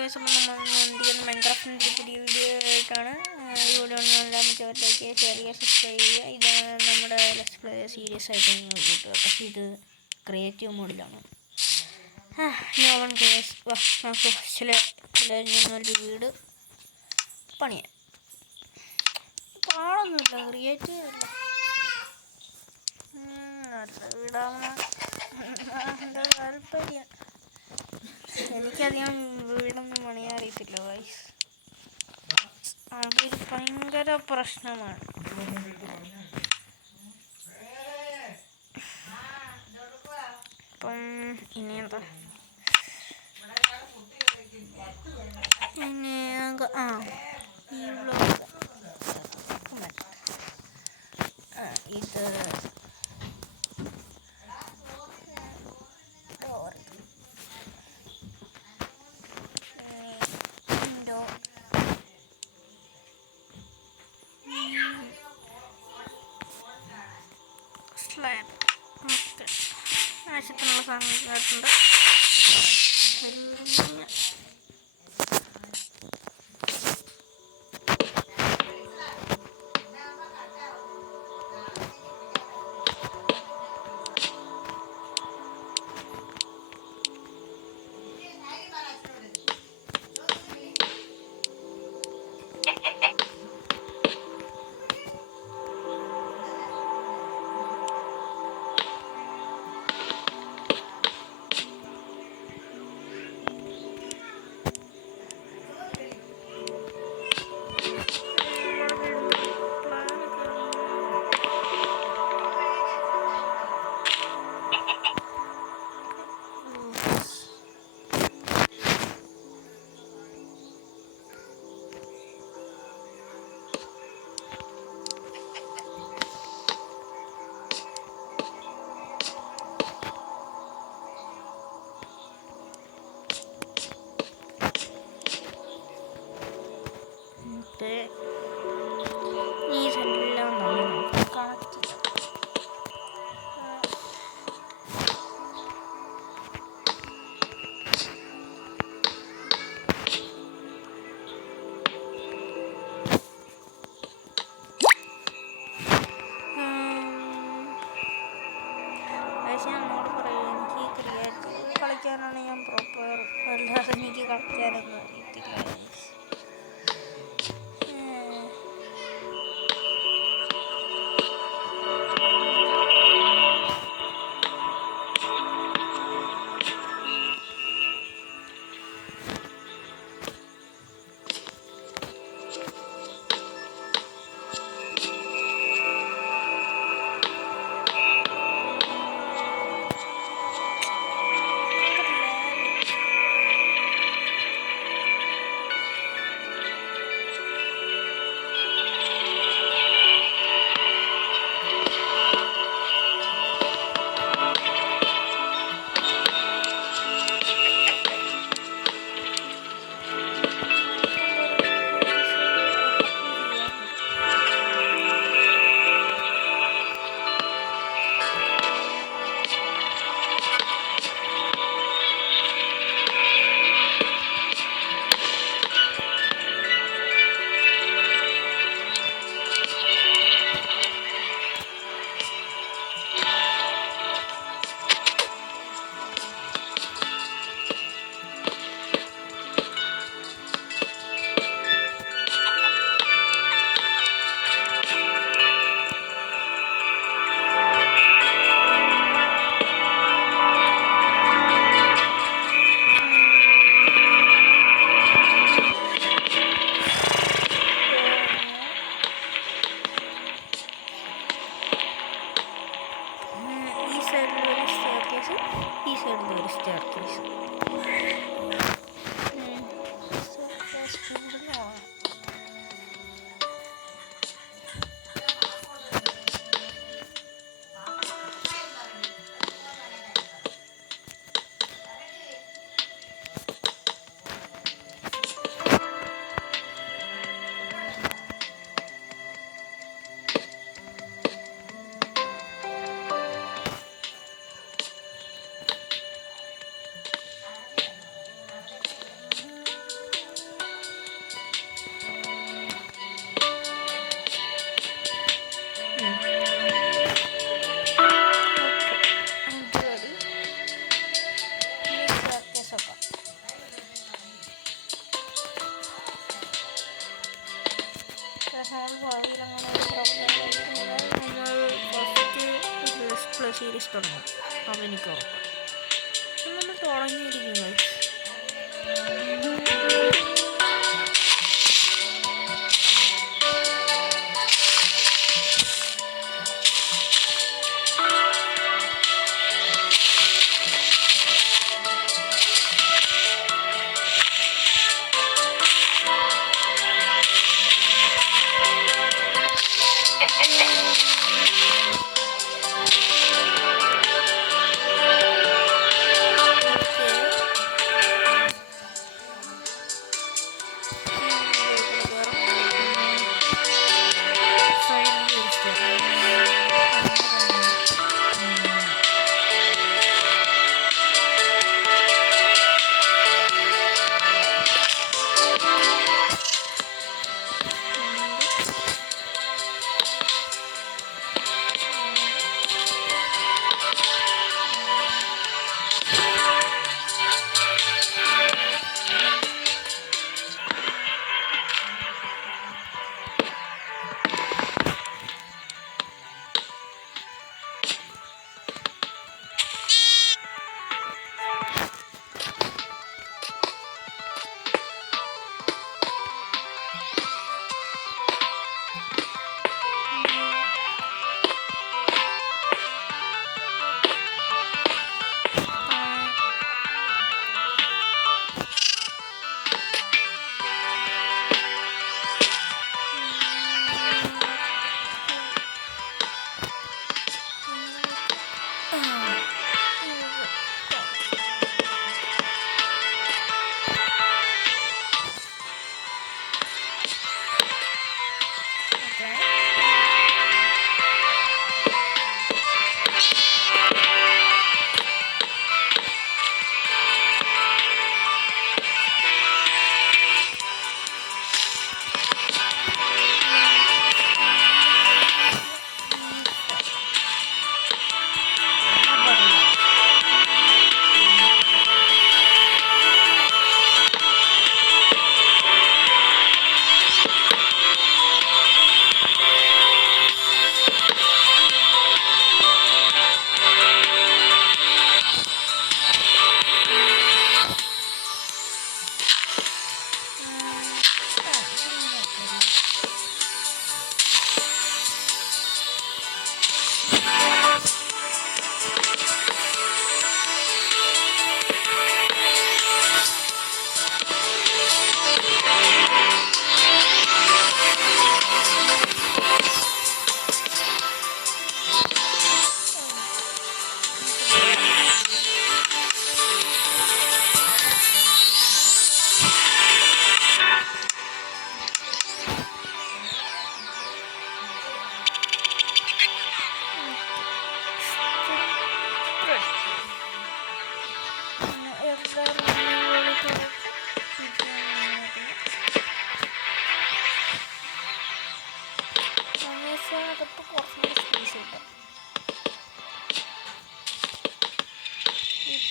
Guys, അപ്പം നമ്മൾ എന്തെങ്കിലും മൈൻക്രാഫ്റ്റിൻ്റെ പുതിയ വീഡിയോ ആയിട്ടാണ്. ഈ വീഡിയോ ഒന്നും മറ്റവരിലേക്ക് ചെറിയ സബ്സ്ക്രൈബ് ചെയ്യുക. ഇതാണ് നമ്മുടെ ലെറ്റ്സ് പ്ലേ സീരീസ് ആയിട്ട് നിങ്ങൾ കൂട്ടുക. പക്ഷേ ഇത് ക്രിയേറ്റീവ് മോഡിലാണ്. നോവൺ കേസ് നമുക്ക് ഫസ്റ്റിൽ ഒരു വീട് പണിയാൻ പാടൊന്നുമില്ല, ക്രിയേറ്റീവ് അല്ല. നല്ല വീടാവണം എൻ്റെ താല്പര്യം. എനിക്കധികം വീടൊന്നും പണിയാൻ അറിയത്തില്ല ഗൈസ്, അതൊരു ഭയങ്കര പ്രശ്നമാണ്. അപ്പം ഇനി എന്താ ഈ വ്ലോഗ് ഇത് സ്ലാബ് ആവശ്യത്തിനുള്ള സാധനങ്ങളുണ്ട്. ഇതെല്ലാം നമ്മൾ കണക്ട് ചെയ്യാം. പക്ഷേ എന്നോട് പറയും, എനിക്ക് ക്രിയേറ്റീവ് കളിക്കാനാണ് ഞാൻ പ്രോപ്പർ, അല്ലാതെ എനിക്ക് കളിക്കാനൊന്നും അറിയത്തില്ല. നമ്മൾ ഭാവിയിൽ അങ്ങനെ നമ്മൾ ഫസ്റ്റ് ലെസ് പ്ലേ സീരീസ് തുടങ്ങും. അതെനിക്ക് ഉറപ്പാണ്. നമ്മൾ തുടങ്ങിയിരിക്കും.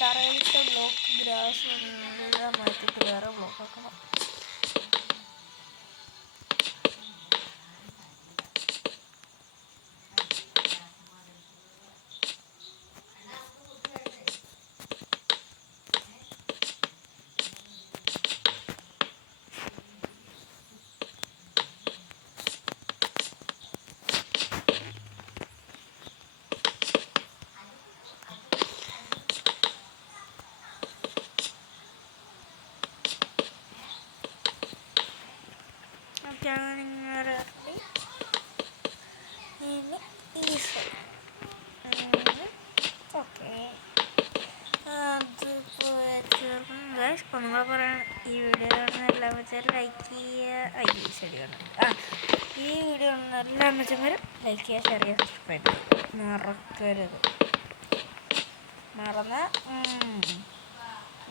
തറയിലത്തെ ബ്ലോക്ക് ഗ്രാസ് എല്ലാം മാറ്റിയിട്ട് വേറെ ബ്ലോക്ക് ആക്കണം. ഇങ്ങനെ ഇനി ഈ സൈഡ് ഓക്കെ. അതിപ്പോൾ ചേർക്കണം ഗൈസ്. ഇപ്പോൾ നിങ്ങൾ പറയണം ഈ വീഡിയോ കാണുന്ന എല്ലാ വെച്ചാൽ ലൈക്ക് ചെയ്യുക. ഈ സൈഡ് കാണുക. ഈ വീഡിയോ കാണുന്ന എല്ലാ വെച്ചമാരും ലൈക്ക് ചെയ്യുക, ഷെയർ ചെയ്യുക, സബ്സ്ക്രൈബ് ചെയ്യുക മറക്കരുത്. മറന്ന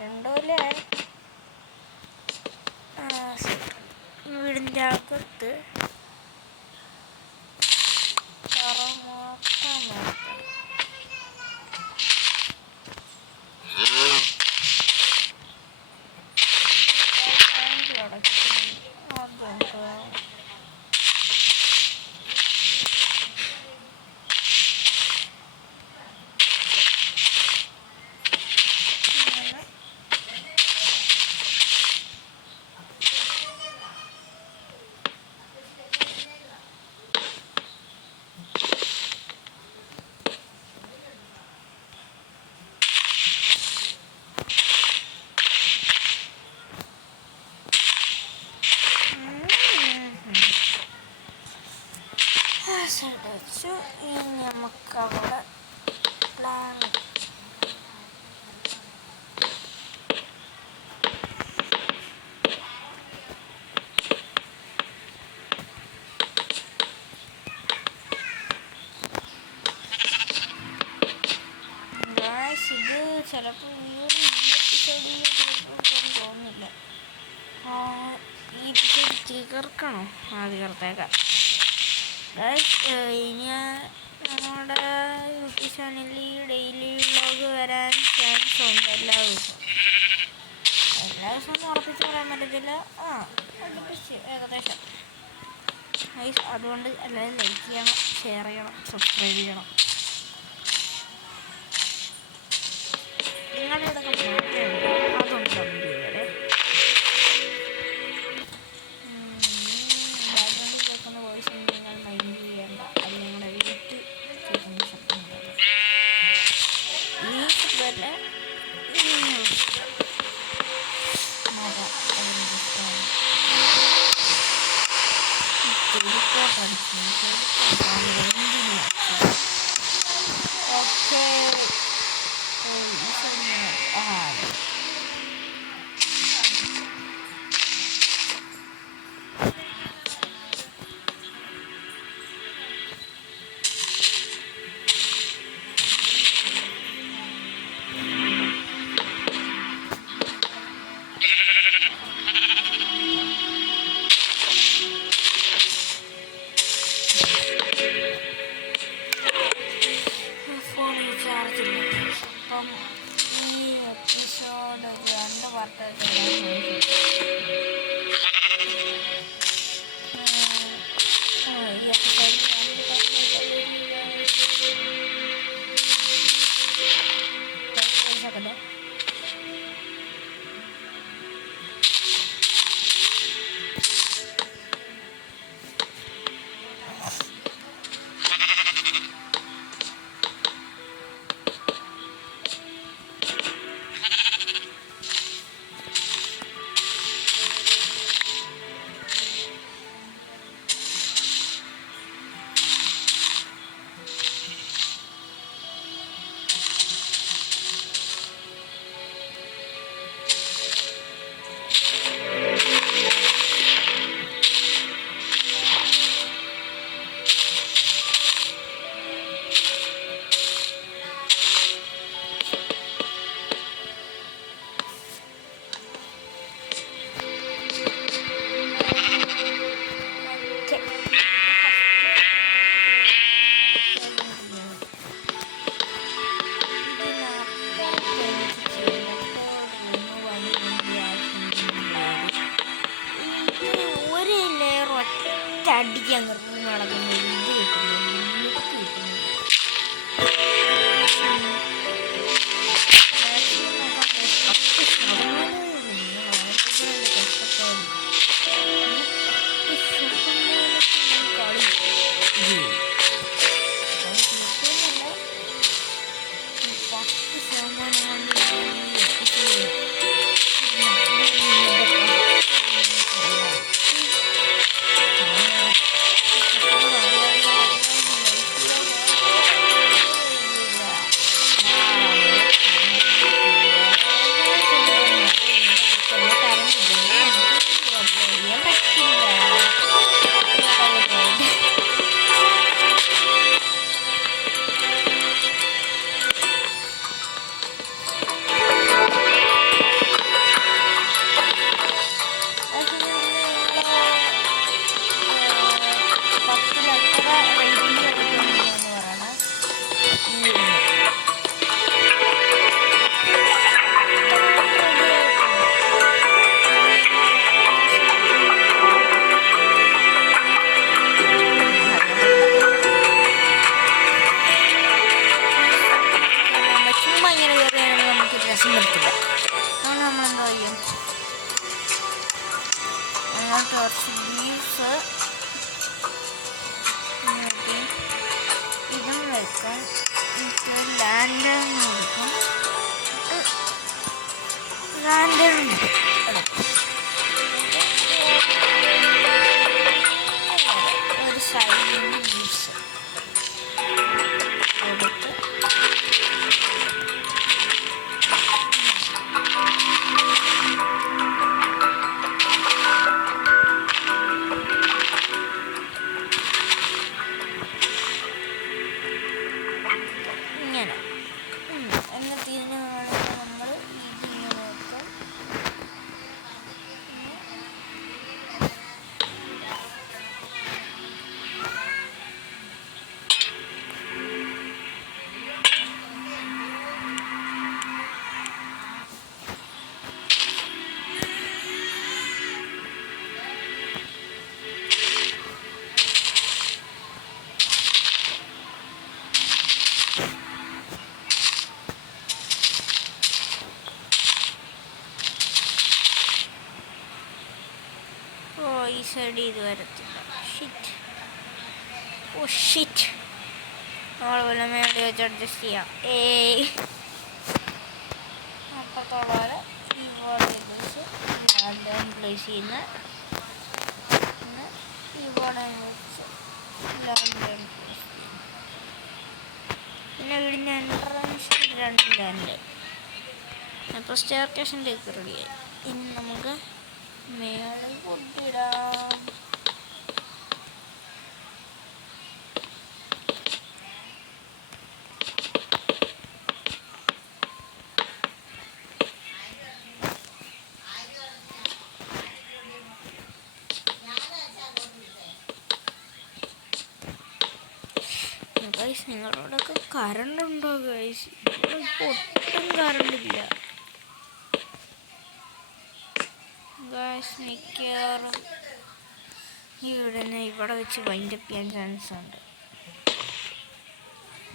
രണ്ടുമില്ലേ വീടിൻ്റെ അകത്ത് തറ മൊത്തം നോക്കണം. സൈഡ് വെച്ചു. ഇനി നമുക്കവിടെ പ്ലാൻ ഇത് ചിലപ്പോൾ ഈ ഒരു എപ്പിസോഡിൽ തോന്നുന്നില്ല. ഈ എപ്പിസോഡ് തീർക്കണോ? തീർത്തേക്കാം. ഇനി നമ്മുടെ യൂട്യൂബ് ചാനലിൽ ഡെയിലി വ്ളോഗ് വരാൻ ചാൻസ് ഉണ്ട് എല്ലാ ദിവസവും. എല്ലാ ദിവസവും ഉറപ്പിച്ച് പറയാൻ പറ്റത്തില്ല. ഏകദേശം. അതുകൊണ്ട് എല്ലാവരും ലൈക്ക് ചെയ്യണം, ഷെയർ ചെയ്യണം, സബ്സ്ക്രൈബ് ചെയ്യണം. നിങ്ങളുടെ ഇതൊക്കെ മാറ്റമുണ്ടോ അതൊന്ന് കമൻറ്റ് ചെയ്യണേ. ബാക്ക്ഗ്രൗണ്ടിൽ കേൾക്കുന്ന വോയിസ് നിങ്ങൾ മൈൻഡ് ചെയ്യേണ്ട. അത് നിങ്ങളുടെ വീട്ടിൽ കേൾക്കുന്ന ശബ്ദമുള്ളത്. ഈ ശബ്ദമല്ല, മഴ ഓക്കെ. ഫോൺ റീചാർജ് അപ്പം ഈ എപ്പിസോഡ് 2 പാർട്ടായിട്ട് അടിക്കാൻ നടക്കുന്നു. ഇത് കുറച്ച് ലീവ്സ് ഇതും വെക്കാം. ലാൻഡേൺ കൊടുക്കും. ലാൻഡേൺ ഒരു സൈഡിൽ ലീവ്സ് ഈ സൈഡ് ഇത് വരത്തില്ല. ഷിറ്റ്. Oh shit. നമ്മൾ വല്ല മേടി വെച്ച് അഡ്ജസ്റ്റ് ചെയ്യാം. അപ്പത്തോളം ഇവിടെ വെച്ച് പ്ലേസ് ചെയ്യുന്ന ഇവിടെ വെച്ച് പിന്നെ വീടിൻ്റെ എൻട്രൻസ് 2 ലാൻഡ്. അപ്പോൾ സ്റ്റെയർകേസിൻ്റെയൊക്കെ റെഡിയായി. ഇനി നമുക്ക് മേളിൽ കൊണ്ടിടാം. ഗൈസ്, നിങ്ങളോടൊക്കെ കറണ്ട് ഉണ്ടോ ഗൈസ്? ഇപ്പോൾ ഒട്ടും കറണ്ടില്ല ഗൈസ്. മിക്കവാറും ഇവിടെ വെച്ച് വൈൻഡപ്പ് ചെയ്യാൻ ചാൻസ് ഉണ്ട്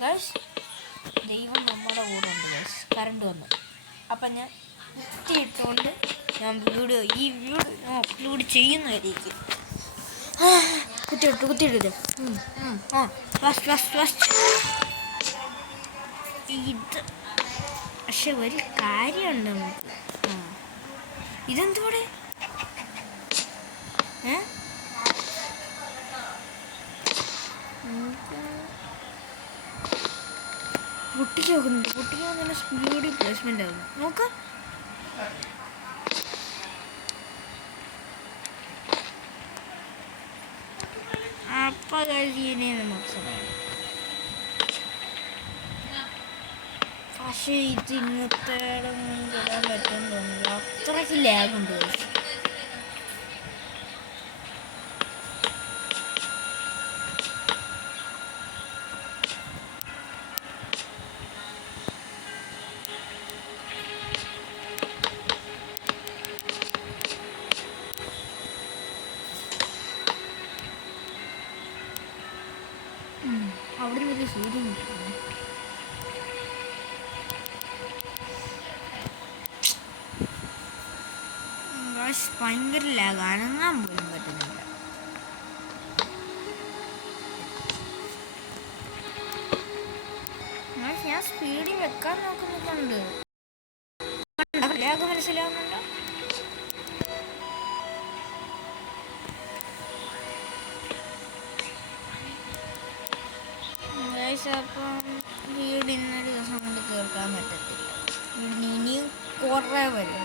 ഗൈസ്. ദൈവം നമ്മുടെ കൂടെ ഉണ്ട് ഗൈസ്. കറണ്ട് വന്നു. അപ്പം ഞാൻ കുത്തിയിട്ടുകൊണ്ട് ഞാൻ ഈ വീഡിയോ അപ്ലോഡ് ചെയ്യുന്നതായിരിക്കും. കുത്തിയിട്ടത് ഇത്. പക്ഷെ ഒരു കാര്യമുണ്ട് നമുക്ക്. ഇതെന്തോടെ പൊട്ടിക്കാൻ തന്നെ സ്പീഡ് പ്ലേസ്മെന്റ് ആകുന്നു. നോക്കാം. അപ്പം കഴിഞ്ഞേ നമുക്ക് പക്ഷേ ഇത് ഇന്നത്തെ ഇടാൻ പറ്റുമെന്ന് തോന്നുന്നു. അത്രയ്ക്ക് ലാഗുണ്ട്. അവിടെ വലിയ സൂര്യൻ കിട്ടുന്നു. ഭയങ്കര ലാഗ്. അനങ്ങാൻ പോലും പറ്റുന്നില്ല. ഞാൻ സ്പീഡിൽ വെക്കാൻ നോക്കുന്നുണ്ട്. ലാഗ് മനസ്സിലാവുന്നുണ്ടോ? അപ്പം വീട് ഇന്നൊരു ദിവസം കൊണ്ട് തീർക്കാൻ പറ്റത്തില്ല. വീടിന് ഇനിയും കുറേ വരും.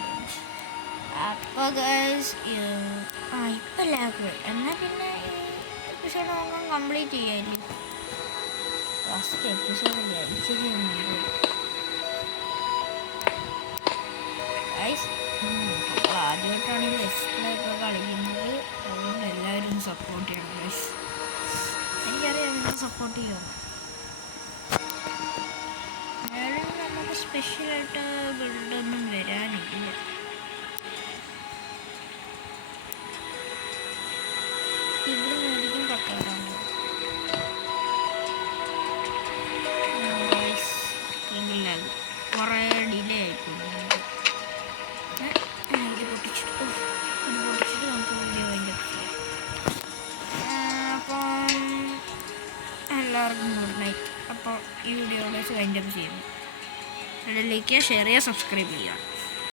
അപ്പോൾ ഗൈസ് ഇപ്പം ലാഗ്. എന്നാൽ പിന്നെ ഈ എപ്പിസോഡ് നമുക്ക് കംപ്ലീറ്റ് ചെയ്യാമല്ലേ. ഫസ്റ്റ് എപ്പിസോഡ് ഗൈസ് അപ്പോൾ ആദ്യമായിട്ടാണ് ഈ ലെസ്പ്ലേ ഒക്കെ കളിക്കുന്നത്. അതുകൊണ്ട് എല്ലാവരും സപ്പോർട്ട് ചെയ്യണം ഗൈസ്. എനിക്കറിയാം നിങ്ങൾ സപ്പോർട്ട് ചെയ്യുമോ. നമുക്ക് സ്പെഷ്യലായിട്ട് ബിൽഡൊന്നും വരാനില്ല. ഇവിടെ മേടിക്കും പറ്റാറാണ്. കുറേ ഡിലേ ആയിപ്പോയി. ഇത് പൊട്ടിച്ചിട്ട് നമുക്ക് വീഡിയോ വൈൻഡപ്പ് ചെയ്യാം. അപ്പം എല്ലാവർക്കും ഗുഡ് നൈറ്റ്. അപ്പോൾ ഈ വീഡിയോ വൈൻഡപ്പ് ചെയ്യുന്നു. ലൈക്ക് ചെയ്യുക, ഷെയർ ചെയ്യുക, സബ്സ്ക്രൈബ് ചെയ്യുക.